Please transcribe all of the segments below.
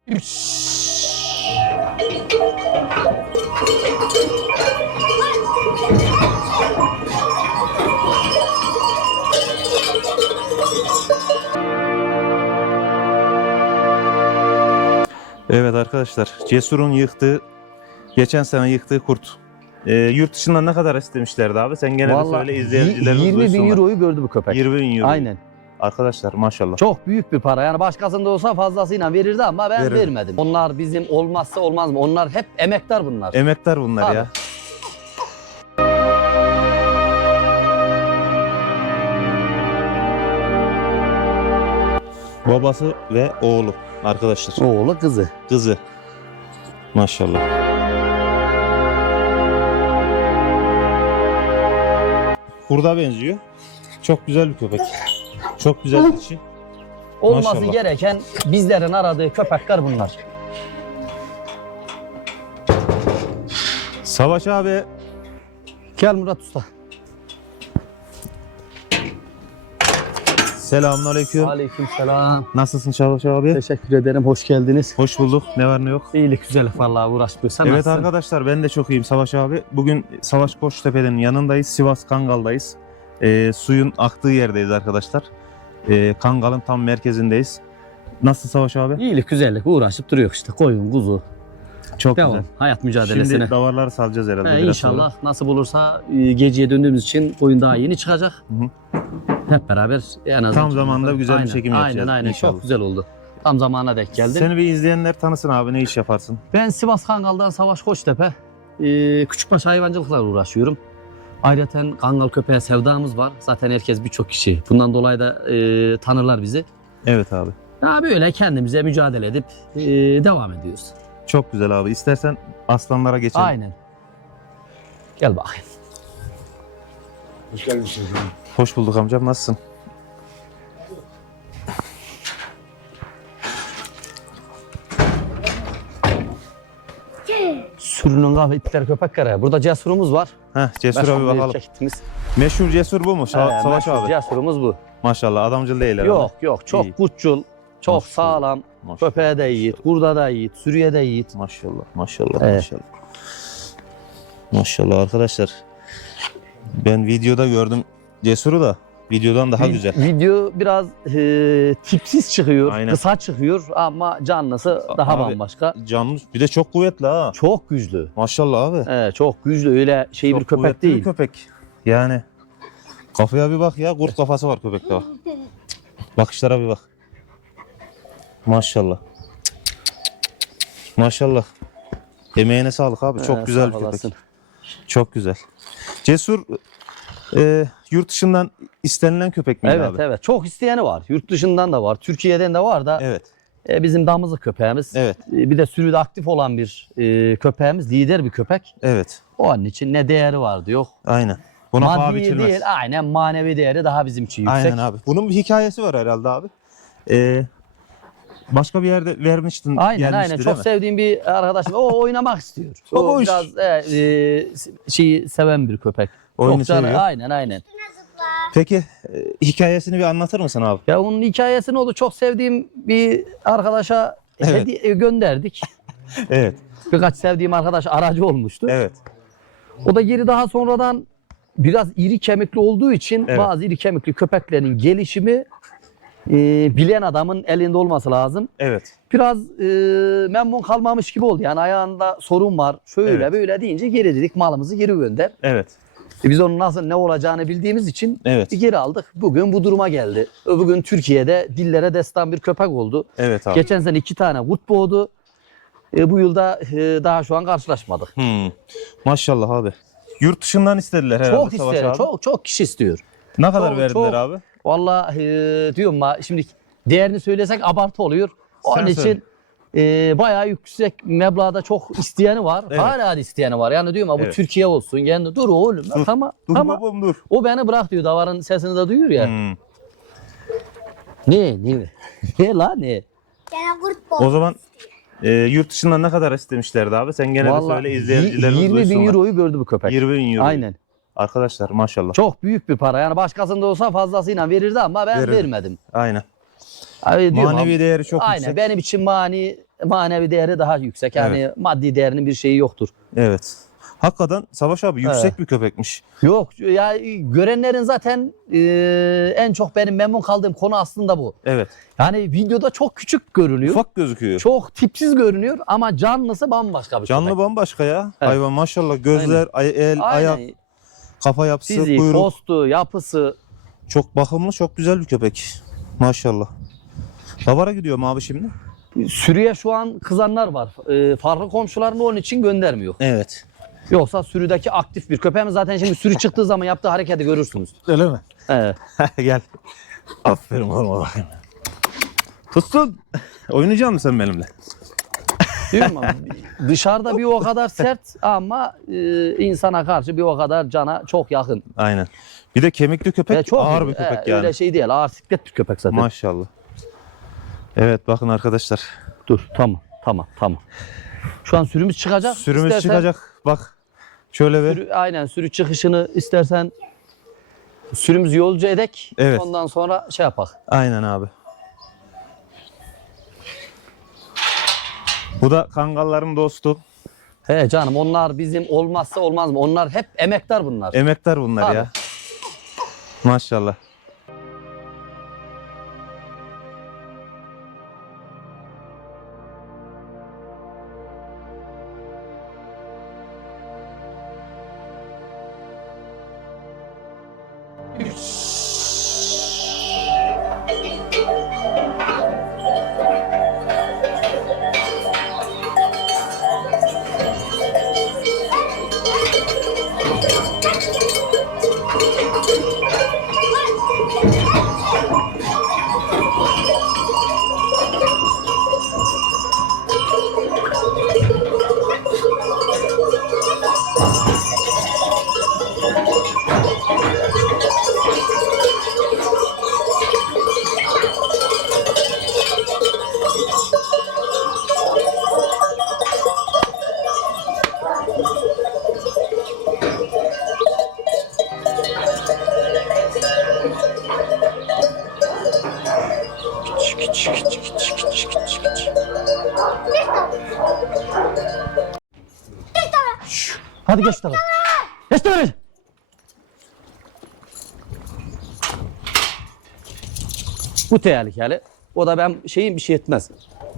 Evet arkadaşlar, Cesur'un yıktığı, geçen sene yıktığı kurt. Yurt dışından ne kadar istemişlerdi abi? Sen gene de söyle, izleyicilerimiz 20 bin duysunlar. euroyu gördü bu köpek. 20 bin euro. Aynen. Arkadaşlar maşallah. Çok büyük bir para. Yani başkasında olsa fazlasıyla verirdi ama ben Verirdi. vermedim. Onlar bizim olmazsa olmaz mı? Onlar hep emektar bunlar. Emektar bunlar Tabii. ya. Babası ve oğlu arkadaşlar. Oğlu kızı. Kızı. Maşallah. Kurda benziyor. Çok güzel bir köpek. Çok güzel dişi. Olması Maşallah. gereken bizlerin aradığı köpekler bunlar. Savaş abi. Gel Murat Usta. Selamünaleyküm. Aleykümselam. Nasılsın Savaş abi? Teşekkür ederim. Hoş geldiniz. Hoş bulduk. Ne var ne yok? İyilik güzel vallahi uğraşmıyor. Sen Evet nasılsın? arkadaşlar, ben de çok iyiyim Savaş abi. Bugün Savaş Koçtepe'nin yanındayız. Sivas Kangal'dayız. Suyun aktığı yerdeyiz arkadaşlar. Kangal'ın tam merkezindeyiz. Nasıl Savaş abi? İyilik güzellik uğraşıp duruyor işte. Koyun, kuzu. Çok Devam. güzel. Hayat mücadelesine. Şimdi davarları salacağız herhalde. biraz İnşallah nasip olursa geceye döndüğümüz için koyun daha yeni çıkacak. Hı. Hep beraber en azından. Tam zamanında güzel bir Aynen, çekim yapacağız Aynen inşallah. çok güzel oldu. Tam zamana denk geldin. Seni bir izleyenler tanısın abi, ne iş yaparsın? Ben Sivas Kangal'dan Savaş Koçtepe. Küçükbaş hayvancılıkla uğraşıyorum. Ayrıca Kangal köpeğe sevdamız var. Zaten herkes, birçok kişi. Bundan dolayı da tanırlar bizi. Evet abi. Ya böyle kendimize mücadele edip devam ediyoruz. Çok güzel abi. İstersen aslanlara geçelim. Aynen. Gel bakayım. Hoş gelmişsiniz. Hoş bulduk amcam, nasılsın? Sürünün kahve itler köpekler. Burada cesurumuz var. Heh, Cesur abi bakalım. Çekitimiz. Meşhur Cesur bu mu? Savaş abi. Cesurumuz bu. Maşallah, adamcıl değil herhalde. Yok çok İyi. kutçul, çok Maşallah. sağlam. Maşallah. Köpeğe de yiğit, kurda da yiğit, sürüye de yiğit. Maşallah, maşallah, Evet. maşallah. Maşallah arkadaşlar. Ben videoda gördüm Cesur'u da. Videodan daha güzel. Video biraz tipsiz çıkıyor, Aynen. kısa çıkıyor ama canlısı daha Abi, bambaşka. Canlı, bir de çok kuvvetli ha. Çok güçlü. Maşallah abi. Çok güçlü, öyle şey Çok bir köpek kuvvetli değil. bir köpek. Yani kafaya bir bak ya, kurt kafası var köpekte bak. Bakışlara bir bak. Maşallah. Maşallah. Emeğine sağlık abi. Çok güzel Sağ bir köpek. olasın. Çok güzel. Cesur yurt dışından istenilen köpek miydi Evet abi? evet. Çok isteyeni var. Yurt dışından da var, Türkiye'den de var da. Evet. Bizim damızlık köpeğimiz. Evet. Bir de sürüde aktif olan bir köpeğimiz, lider bir köpek. Evet. O an için ne değeri vardı yok. Aynen. Buna paha Maddi biçilmez. değil, aynen manevi değeri daha bizim için yüksek. Aynen abi. Bunun bir hikayesi var herhalde abi. Başka bir yerde vermiştin. Aynen gelmişti, aynen. değil Çok mi? sevdiğim bir arkadaşım. O oynamak istiyor. Baba O iş. biraz şeyi seven bir köpek. Oyunu Çok seviyor. Aynen aynen. Peki hikayesini bir anlatır mısın abi? Ya onun hikayesi ne oldu? Çok sevdiğim bir arkadaşa Evet. hediye gönderdik. Evet. Birkaç sevdiğim arkadaş aracı olmuştu. Evet. O da geri daha sonradan biraz iri kemikli olduğu için Evet. bazı iri kemikli köpeklerin gelişimi bilen adamın elinde olması lazım. Evet. Biraz memnun kalmamış gibi oldu. Yani ayağında sorun var. Şöyle Evet. böyle deyince geri dedik, malımızı geri gönder. Evet. Biz onun nasıl ne olacağını bildiğimiz için Evet. geri aldık. Bugün bu duruma geldi. Bugün Türkiye'de dillere destan bir köpek oldu. Evet abi. Geçen sene 2 tane kurt boğdu. Bu yılda daha şu an karşılaşmadık. Maşallah abi. Yurt dışından istediler herhalde Çok Savaş isteyen, abi. çok kişi istiyor. Ne kadar çok, verdiler çok. abi? Vallahi diyorum ya, şimdi değerini söylesek abartı oluyor. Onun Sen için söyle. bayağı yüksek meblağda çok isteyeni var. Evet. Hala da isteyeni var. Yani diyorum ya, bu Evet. Türkiye olsun. Yani dur oğlum. Dur. Tamam. Dur Tamam. babam dur. O beni bırak diyor. Davarın sesini de duyuyor ya. Ne? Ne la ne? Gene kurt bol. O zaman yurt dışından ne kadar istemişlerdi abi? Sen gene de Vallahi söyle, izleyicilerimiz 20 bin duysunlar. euroyu gördü bu köpek. 20 bin euro. Aynen. Arkadaşlar maşallah. Çok büyük bir para. Yani başkasında olsa fazlasıyla verirdi ama ben Verirdi. vermedim. Aynen. Abi diyorum Manevi abi, değeri çok aynen yüksek. benim için manevi değeri daha yüksek. Yani maddi değerinin bir şeyi yoktur. Evet. Hakikaten Savaş abi yüksek Evet. bir köpekmiş. Yok ya, görenlerin zaten en çok benim memnun kaldığım konu aslında bu. Evet. Yani videoda çok küçük görünüyor. Ufak gözüküyor. Çok tipsiz görünüyor ama canlısı bambaşka bir Canlı köpek. bambaşka ya. Evet. Hayvan maşallah gözler, el, ayak, Aynen. kafa yapısı, Fiziği, kuyruk. postu, yapısı. Çok bakımlı, çok güzel bir köpek. Maşallah. Davara gidiyor mu abi şimdi? Sürüye şu an kızanlar var. Farklı komşularını onun için göndermiyor. Evet. Yoksa sürüdeki aktif bir köpeğimiz zaten şimdi sürü çıktığı zaman yaptığı hareketi görürsünüz. Öyle mi? Evet. Gel. Aferin oğlum bakayım. Tutsun. Oynayacak mısın sen benimle? Değil mi? Dışarıda bir o kadar sert ama insana karşı bir o kadar cana çok yakın. Aynen. Bir de kemikli köpek, Çok ağır bir köpek yani. Öyle şey değil. Ağır siklet bir köpek zaten. Maşallah. Evet bakın arkadaşlar. Dur tamam. Şu an sürümüz çıkacak. Sürümüz İstersen çıkacak. Bak. Şöyle ver. Aynen sürü çıkışını istersen sürümüzü yolcu edek. Evet. Ondan sonra şey yapak. Aynen abi. Bu da kangalların dostu. He canım, onlar bizim olmazsa olmaz mı? Onlar hep emektar bunlar. Emektar bunlar Tabii. ya. Maşallah. Hadi geç tarafa. Geç tarafa. Bu tehlikeli. O da ben bir şey etmez.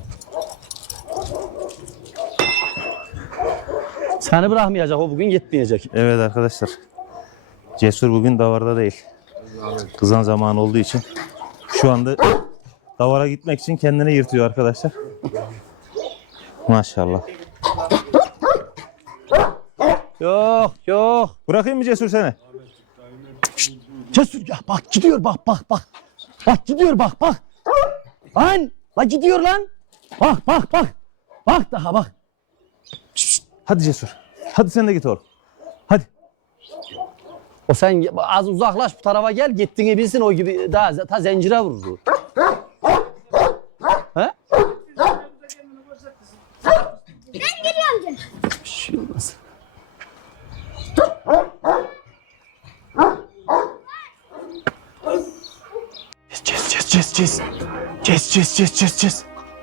Seni bırakmayacak, o bugün gitmeyecek. Evet arkadaşlar. Cesur bugün davarda değil. Kızan zamanı olduğu için. Şu anda davara gitmek için kendini yırtıyor arkadaşlar. Maşallah. Yok. Bırakayım mı Cesur seni? Cesur ya, bak gidiyor, bak. Bak gidiyor, bak. Lan gidiyor lan. Bak. Bak daha bak. Hadi Cesur. Hadi sen de git oğlum. Hadi. O sen az uzaklaş bu tarafa gel, gittiğini bilsin, o gibi daha ta zincire vurur. He? Ben geliyorum. Bir şey olmaz. Kes.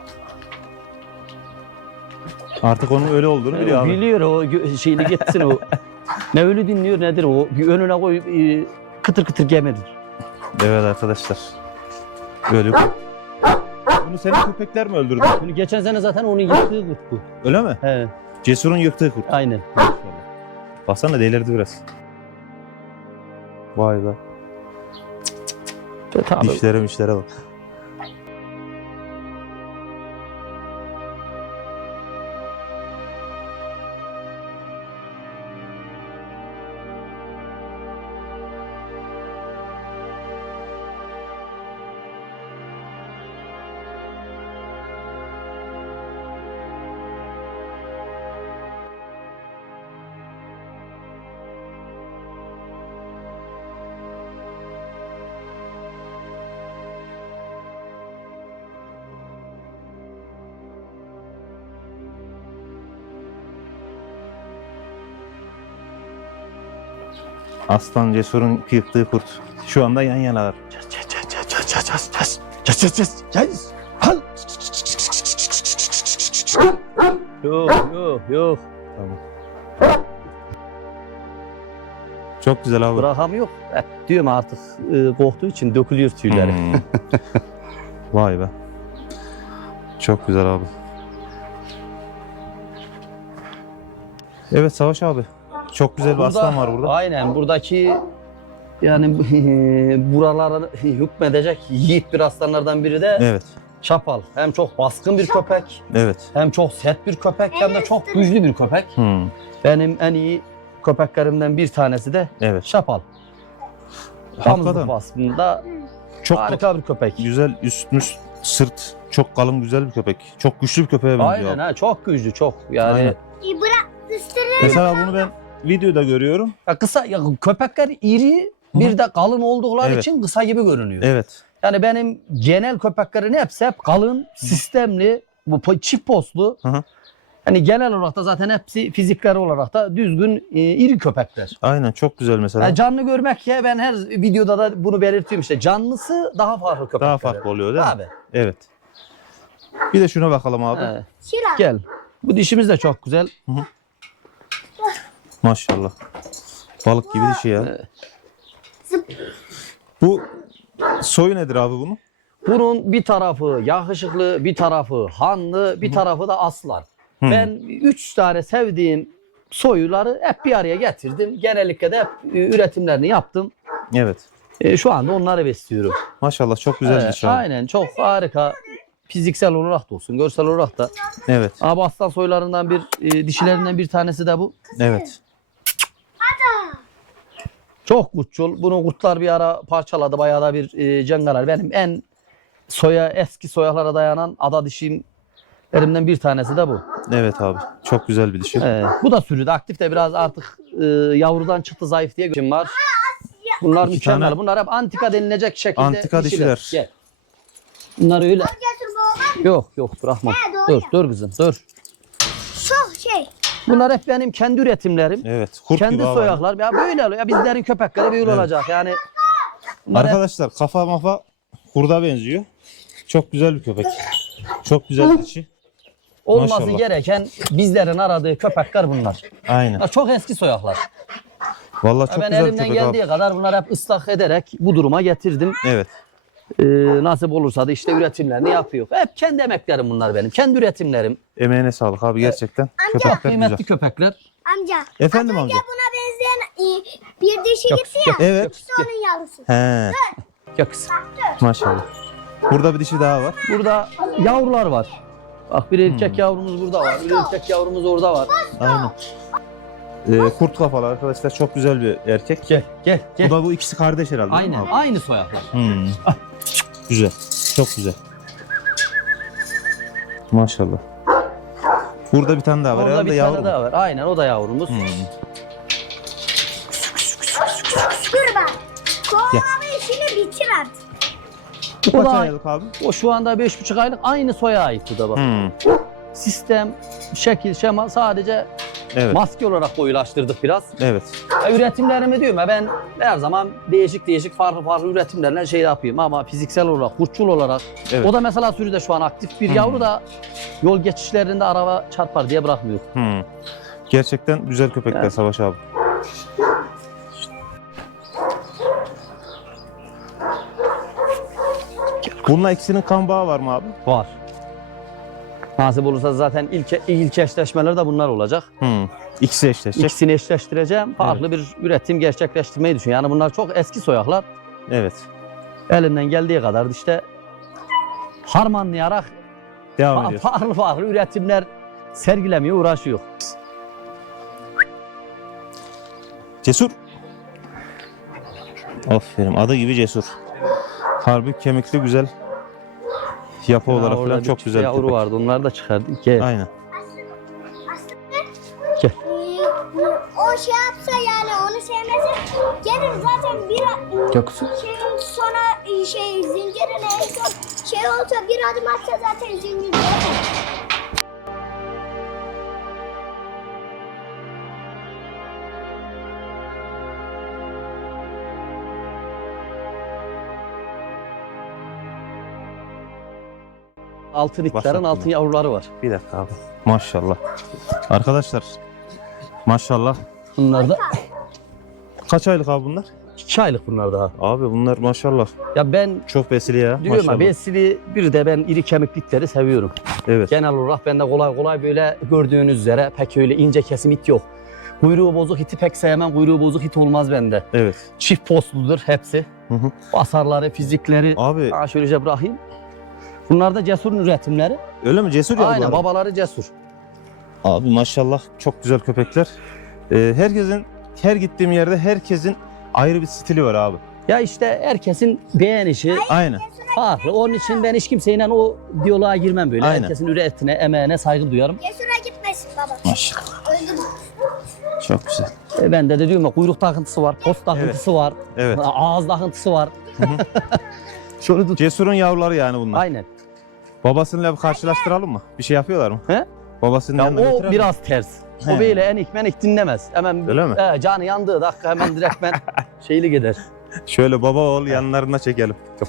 Artık onun öyle olduğunu biliyor abi. Biliyor o şeyini gitsin o. Ne öyle dinliyor nedir o. Bir önüne koy, kıtır kıtır gemedir. Evet arkadaşlar. Böyle. Bunu senin köpekler mi öldürdü? Bunu geçen sene zaten onun yıktığı kurt bu. Öyle mi? He, Cesur'un yırttığı kurt. aynen. Baksana delirdi biraz. Vay be. Tabii. İşlere bak. Aslan Cesur'un yıktığı kurt. Şu anda yan yanalar. Gel. Al. Yok. Tamam. Çok güzel abi. Bırakam yok. Diyorum artık korktuğu için dökülüyor tüyleri. Hmm. Vay be. Çok güzel abi. Evet Savaş abi. Çok güzel bir aslan var burada. Aynen buradaki yani buralara hükmedecek yiğit bir aslanlardan biri de Evet. Çapal. Hem çok baskın bir köpek, Evet. hem çok sert bir köpek, hem de çok güçlü bir köpek. Hmm. Benim en iyi köpeklerimden bir tanesi de Evet. Çapal. Damızlık Hakikaten vasfında çok harika bir köpek. güzel üstmüş sırt. Çok kalın güzel bir köpek. Çok güçlü bir köpeğe benziyor. Aynen abi. ha, çok güçlü çok. Yani Aynen. Bırak ıstırır. Mesela bunu ben videoda görüyorum. ya kısa ya köpekler iri bir de kalın oldukları Evet. için kısa gibi görünüyor. Evet. Yani benim genel köpeklerin hepsi hep kalın, sistemli, çift postlu. Hı hı. Hani genel olarak da zaten hepsi fizikleri olarak da düzgün, iri köpekler. Aynen çok güzel mesela. Yani canlı görmek ya ben her videoda da bunu belirtiyorum işte. Canlısı daha farklı köpekler. Daha farklı oluyor değil mi? Abi. Evet. Bir de şuna bakalım abi. Evet. Şira. Gel. Bu dişimiz de çok güzel. Maşallah. Balık gibi dişi ya. Bu soyu nedir abi bunun? Bunun bir tarafı yakışıklı, bir tarafı hanlı, bir tarafı da aslan. Hı. Ben 3 tane sevdiğim soyuları hep bir araya getirdim. Genellikle de hep üretimlerini yaptım. Evet. Şu anda onları besliyorum. Maşallah çok güzel dişi abi. Aynen çok harika. Fiziksel olarak da olsun, görsel olarak da. Evet. Abi aslan soylarından dişilerinden bir tanesi de bu. Evet. Çok kutçul. Bunu kurtlar bir ara parçaladı. Bayağı da bir cengalar. Benim en eski soyalara dayanan ada dişimlerimden bir tanesi de bu. Evet abi. Çok güzel bir dişi. Bu da sürüde aktif de biraz artık yavrudan çıktı zayıf diye görüşüm var. Bunlar İki mükemmel. tane Bunlar hep antika denilecek şekilde antika dişiler. Gel. Bunlar öyle. Getir bu olan. Yok bırakma. He, doğru Dur ya. dur kızım dur. Çok şey. Bunlar hep benim kendi üretimlerim. Evet. Kurt Kendi gibi abi. soyaklar. Ya böyle oluyor. Ya bizlerin köpekleri böyle Evet. olacak. Yani bunlar hep- Arkadaşlar kafa mafa kurda benziyor. Çok güzel bir köpek. Çok güzel dişi. olması Maşallah. gereken bizlerin aradığı köpekler bunlar. Aynen. Ya çok eski soyaklar. Vallahi çok Ben güzel bir elimden köpek geldiği abi. kadar bunları hep ıslah ederek bu duruma getirdim. Evet. Nasip olursa da işte üretimlerini yapıyor. Hep kendi emeklerim bunlar benim. Kendi üretimlerim. Emeğine sağlık abi gerçekten. Köpekler Kıymetli güzel. köpekler. Amca. Efendim az amca? önce buna benzeyen bir dişi Yok, gitti ya. yok, Evet. İşte onun yavrusu. He. Gel kızım. Maşallah. Burada bir dişi daha var. Burada yavrular var. Bak bir erkek yavrumuz burada var. Bir erkek yavrumuz orada var. Aynen. Kurt kafalı arkadaşlar çok güzel bir erkek. Gel. Bu da bu ikisi kardeş herhalde. değil mi Aynen. abi? Aynı soyaklar. Hmm. Güzel. Çok güzel. Maşallah. Burada bir tane daha var. Orada Herhalde bir yavru. tane daha var. Aynen o da yavrumuz. Hmm. Dur bak. Kovalama işini bitir artık. Bu O kaç da aylık abi? o şu anda 5,5 aylık aynı soya ait bu da bak. Hmm. Sistem, şekil, şema sadece Evet. maske olarak koyulaştırdık biraz. Evet. Üretimlerimi diyorum ya ben her zaman değişik farklı üretimlerle şey yapıyorum ama fiziksel olarak, kurtçul olarak. Evet. O da mesela sürüde şu an aktif bir yavru da yol geçişlerinde araba çarpar diye bırakmıyor. Hmm. Gerçekten güzel köpekler Evet. Savaş abi. Bununla ikisinin kan bağı var mı abi? Var. Nasip olursa zaten ilk eşleşmeler de bunlar olacak. Hmm. İkisi eşleşecek. İkisini eşleştireceğim. Farklı bir üretim gerçekleştirmeyi düşünüyorum. Yani bunlar çok eski soyaklar. Evet. Elimden geldiği kadar işte harmanlayarak Devam ediyor. farklı üretimler sergilemeye uğraşıyor. Cesur. Aferin. Adı gibi cesur. Harbi kemikli güzel. Yapı olarak Orada falan bir çok çift güzel bir yavru köpek. vardı. Onları da çıkardık. Gel. Aynen. Gel. O şey yapsa yani onu sevmese gelir zaten bir Yoksa şeyin sonra zincirine şey olsa bir adım atsa zaten zincir. Altın itlerin Başlattım altın ben. yavruları var. Bir dakika abi. Maşallah. Arkadaşlar maşallah. Bunlar da Kaç aylık abi bunlar? 2 aylık bunlar daha. Abi bunlar maşallah. Ya ben Çok besili ya. diyorum ya Maşallah. besili bir de ben iri kemiklikleri seviyorum. Evet. Genel olarak bende kolay kolay böyle gördüğünüz üzere pek öyle ince kesim it yok. Kuyruğu bozuk iti pek sevmem. Kuyruğu bozuk it olmaz bende. Evet. Çift postludur hepsi. Hı hı. Basarları, fizikleri. Abi Şöylece bırakayım. Bunlar da Cesur'un üretimleri. öyle mi? Cesur ya Aynen bunlar? babaları Cesur. Abi maşallah çok güzel köpekler. Herkesin, her gittiğim yerde herkesin ayrı bir stili var abi. Ya işte herkesin beğenişi Aynen. farklı. Onun için ben hiç kimseyle o diyaloğa girmem böyle. Aynen. Herkesin üretine, emeğine saygı duyarım. Cesur'a gitmesin baba. Maşallah. Öldü mü? Çok güzel. Bende de diyorum ya kuyruk takıntısı var, post takıntısı var, Evet. ağız takıntısı var. Şöyle tut. Cesur'un yavruları yani bunlar. Aynen. Babasıyla bir karşılaştıralım mı? Bir şey yapıyorlar mı? He? Babasının Ya yanına o götürelim mi? biraz ters. He. O böyle enik menik dinlemez. Hemen Öyle mi? canı yandığı dakika hemen direkt ben şeyli gider. Şöyle baba oğul yanlarına çekelim. Yok.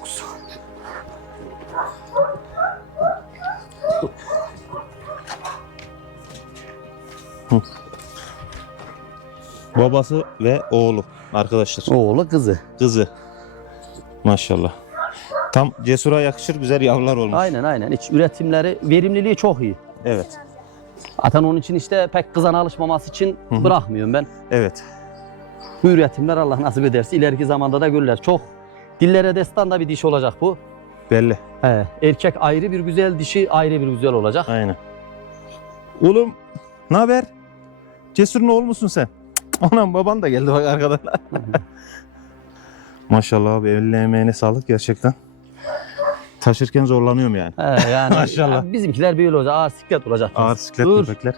Babası ve oğlu arkadaşlar. Oğlu kızı. Kızı. Maşallah. Tam Cesur'a yakışır güzel yavrular olmuş. Aynen. Hiç üretimleri, verimliliği çok iyi. Evet. Zaten onun için işte pek kızana alışmaması için Hı hı. bırakmıyorum ben. Evet. Bu üretimler Allah nasip ederse ileriki zamanda da görürler. Çok dillere destan da bir diş olacak bu. Belli. Erkek ayrı bir güzel, dişi ayrı bir güzel olacak. Aynen. Oğlum ne haber? Cesur'un oğlu musun sen? Cık, Anam baban da geldi bak arkadan. Maşallah abi eline emeğine sağlık gerçekten. Taşırken zorlanıyorum yani. Yani Maşallah. ya bizimkiler böyle olacak. Ağır siklet olacak. Ağır siklet Dur. köpekler.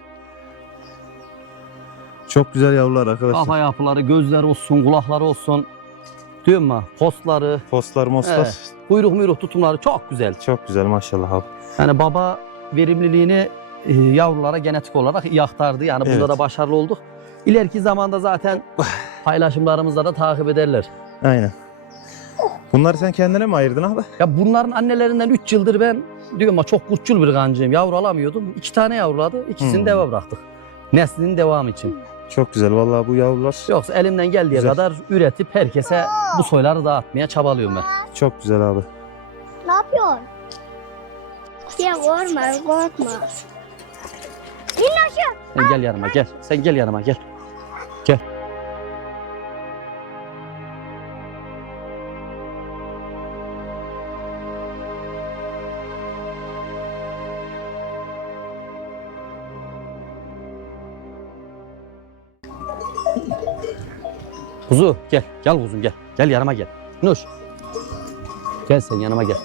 Çok güzel yavrular arkadaşlar. Kafa yapıları, gözleri olsun, kulakları olsun. Diyorum mu? Postları, Postlar mostlar. kuyruk tutumları çok güzel. Çok güzel maşallah abi. Yani baba verimliliğini yavrulara genetik olarak iyi aktardı. Yani bunda Evet. da başarılı olduk. İleriki zamanda zaten paylaşımlarımızda da takip ederler. Aynen. Bunları sen kendine mi ayırdın abi? Ya bunların annelerinden 3 yıldır ben diyorum ya çok kurtçul bir kancıyım. Yavru alamıyordum. 2 tane yavruladı. İkisini deve bıraktık. Neslinin devamı için. Çok güzel vallahi bu yavrular. Yoksa elimden geldiği Güzel. kadar üretip herkese bu soyları dağıtmaya çabalıyorum ben. Çok güzel abi. Ne yapıyorsun? Ya korkma. İn aşağı. Sen gel yanıma gel. Sen gel yanıma gel. Gel. Kuzu gel. Gel kuzum gel. Gel yanıma gel. Nuş. Gel sen yanıma gel.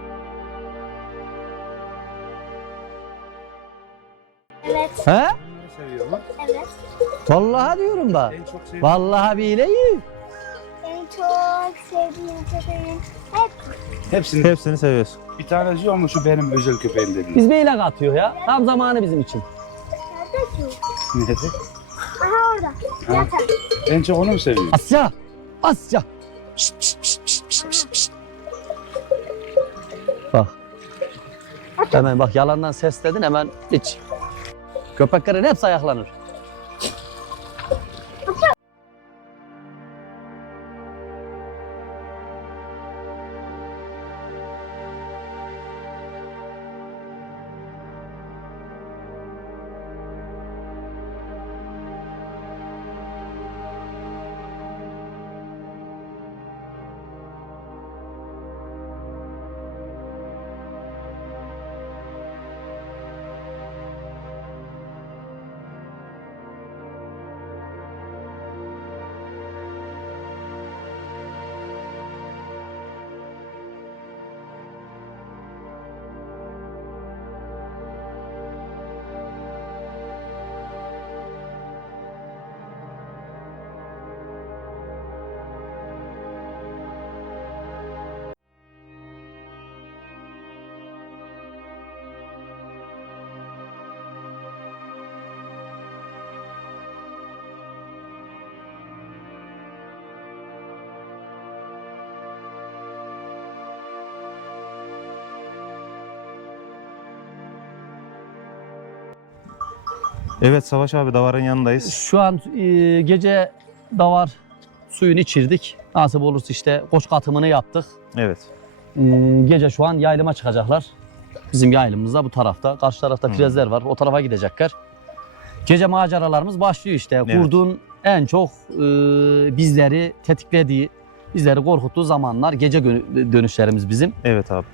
Evet. He? seviyor mu? Evet. Vallahi diyorum da. En çok sevdiğin Vallahi bileyi. En çok sevdiğim köpeğim hep hepsini. Hepsini seviyorsun. Bir tanesi yok mu şu benim özel köpeğim dediğin? Biz beyle katıyor ya. Tam zamanı bizim için. nerede ki? Nerede? Aha orada. Yatar. En çok onu mu seviyor? Asya. Asya. Şşt, şşt, şşt, şşt, şşt, şşt. Bak. Hemen bak yalandan sesledin hemen hiç. Köpeklerin hepsi ayaklanır. Evet Savaş abi, davarın yanındayız. Şu an gece davar suyunu içirdik. Nasip olursa işte koç katımını yaptık. Evet. Gece şu an yaylıma çıkacaklar. Bizim yaylımımız da bu tarafta. Karşı tarafta pirezler var. O tarafa gidecekler. Gece maceralarımız başlıyor işte. Evet. Kurdun en çok bizleri tetiklediği, bizleri korkuttuğu zamanlar gece dönüşlerimiz bizim. Evet abi.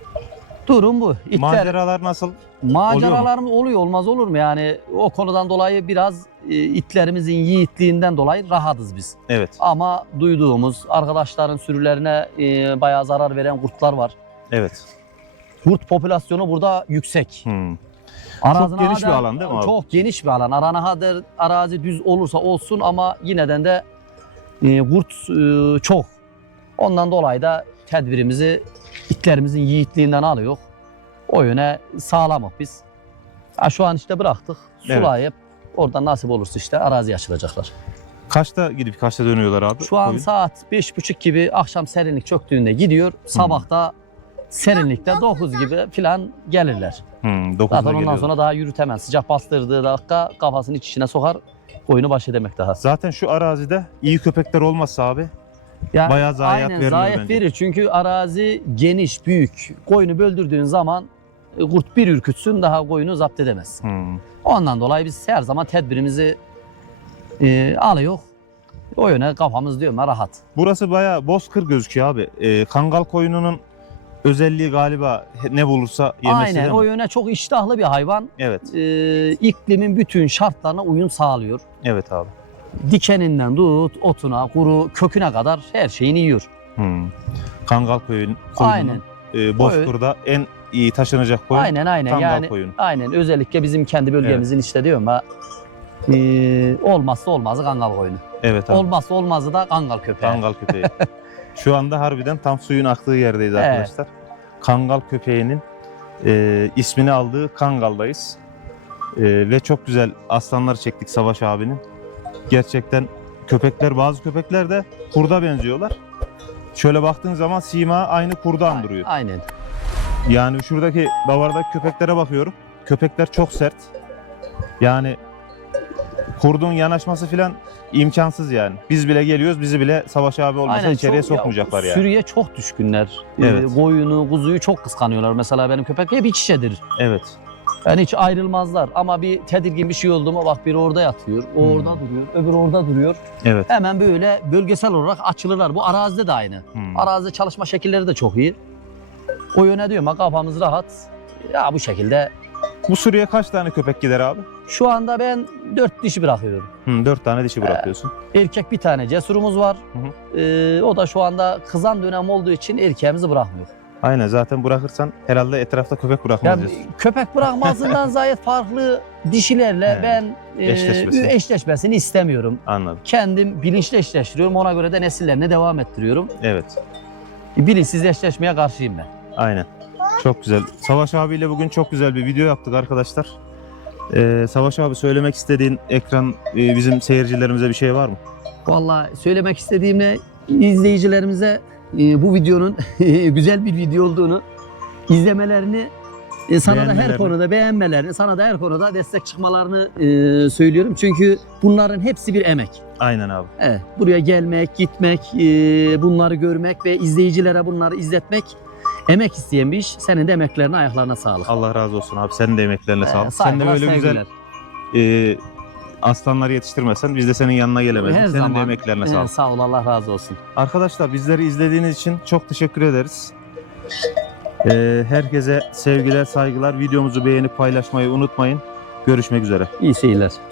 Durum bu. Maceralar nasıl? Maceralarımız oluyor, olmaz olur mu? Yani o konudan dolayı biraz itlerimizin yiğitliğinden dolayı rahatız biz. Evet. Ama duyduğumuz arkadaşların sürülerine bayağı zarar veren kurtlar var. Evet. Kurt popülasyonu burada yüksek. Hmm. Arazine Çok geniş bir kadar- alan değil mi abi? Çok geniş bir alan. Arazi düz olursa olsun ama yine de kurt çok. Ondan dolayı da tedbirimizi itlerimizin yiğitliğinden alıyor. O yöne sağlamak biz. Şu an işte bıraktık. Evet. Sulayıp oradan nasip olursa işte araziye açılacaklar. Kaçta gidip kaçta dönüyorlar abi? Şu an Bugün? saat 5.30 gibi akşam serinlik çöktüğünde gidiyor. Sabah da serinlikte 9 gibi falan gelirler. 9'da Zaten ondan geliyorlar. sonra daha yürütemez. Sıcak bastırdığı dakika kafasını içine sokar. Koyunu baş edemek daha. Zaten şu arazide iyi köpekler olmazsa abi Yani bayağı zayiat aynen, veriyor zayiat bence. verir. Çünkü arazi geniş, büyük. Koyunu böldürdüğün zaman kurt bir ürkütsün daha koyunu zapt edemez. Ondan dolayı biz her zaman tedbirimizi alıyor. O yöne kafamız diyorum rahat. Burası bayağı bozkır gözüküyor abi. Kangal koyununun özelliği galiba ne bulursa yemesi Aynen değil mi? o yöne çok iştahlı bir hayvan. Evet. İklimin bütün şartlarına uyum sağlıyor. Evet abi. Dikeninden tut, otuna, kuru, köküne kadar her şeyini yiyor. Kangal koyunun Aynen. Bozkır'da en iyi taşınacak koyun. Aynen Kangal yani koyunu. aynen özellikle bizim kendi bölgemizin işte diyorum ben olmazsa olmazı kangal koyunu. Evet abi. Olmazsa olmazı da kangal köpeği. Kangal köpeği. Şu anda harbiden tam suyun aktığı yerdeyiz Evet. arkadaşlar. Kangal köpeğinin ismini aldığı Kangal'dayız. Ve çok güzel aslanlar çektik Savaş abinin. Gerçekten köpekler, bazı köpekler de kurda benziyorlar. Şöyle baktığın zaman sima aynı kurda andırıyor. Aynen. Yani şuradaki davardaki köpeklere bakıyorum. Köpekler çok sert. Yani kurdun yanaşması filan imkansız yani. Biz bile geliyoruz, bizi bile Savaş abi olmasa içeriye çok- sokmayacaklar yani. Sürüye çok düşkünler. Evet. Koyunu, kuzuyu çok kıskanıyorlar. Mesela benim köpek hep iç içedir. Evet. Yani hiç ayrılmazlar ama bir tedirgin bir şey oldu mu bak biri orada yatıyor, o orada duruyor, öbürü orada duruyor. Evet. Hemen böyle bölgesel olarak açılırlar. Bu arazide de aynı. Hmm. Arazide çalışma şekilleri de çok iyi. O yöne diyorum bak kafamız rahat. Ya bu şekilde. Bu sürüye kaç tane köpek gider abi? Şu anda ben 4 dişi bırakıyorum. 4 tane dişi bırakıyorsun. Erkek bir tane cesurumuz var. Hı O da şu anda kızan dönem olduğu için erkeğimizi bırakmıyor. Aynen, zaten bırakırsan herhalde etrafta köpek Ya bırakmayacağız. köpek bırakmasından zayıf farklı dişilerle He, ben eşleşmesini. eşleşmesini istemiyorum. Anladım. Kendim bilinçli eşleştiriyorum. Ona göre de nesillerine devam ettiriyorum. Evet. Bilinçsiz eşleşmeye karşıyım ben. Aynen. Çok güzel. Savaş abiyle bugün çok güzel bir video yaptık arkadaşlar. Savaş abi, söylemek istediğin bizim seyircilerimize bir şey var mı? Vallahi söylemek istediğimle izleyicilerimize bu videonun güzel bir video olduğunu, izlemelerini, sana da her Beğenmelerini. konuda beğenmelerini, sana da her konuda destek çıkmalarını söylüyorum. Çünkü bunların hepsi bir emek. Aynen abi. Evet, buraya gelmek, gitmek, bunları görmek ve izleyicilere bunları izletmek emek isteyen bir iş. Senin de emeklerine, ayaklarına sağlık. Allah razı olsun abi. Senin de emeklerine sağlık. Sen de Saygılar, böyle sevgiler. güzel aslanları yetiştirmezsen biz de senin yanına gelemezdik. Her Senin de zaman. emeklerine sağlık. Sağ ol, Allah razı olsun. Arkadaşlar, bizleri izlediğiniz için çok teşekkür ederiz. Herkese sevgiler, saygılar. Videomuzu beğenip paylaşmayı unutmayın. Görüşmek üzere. İyi seyirler.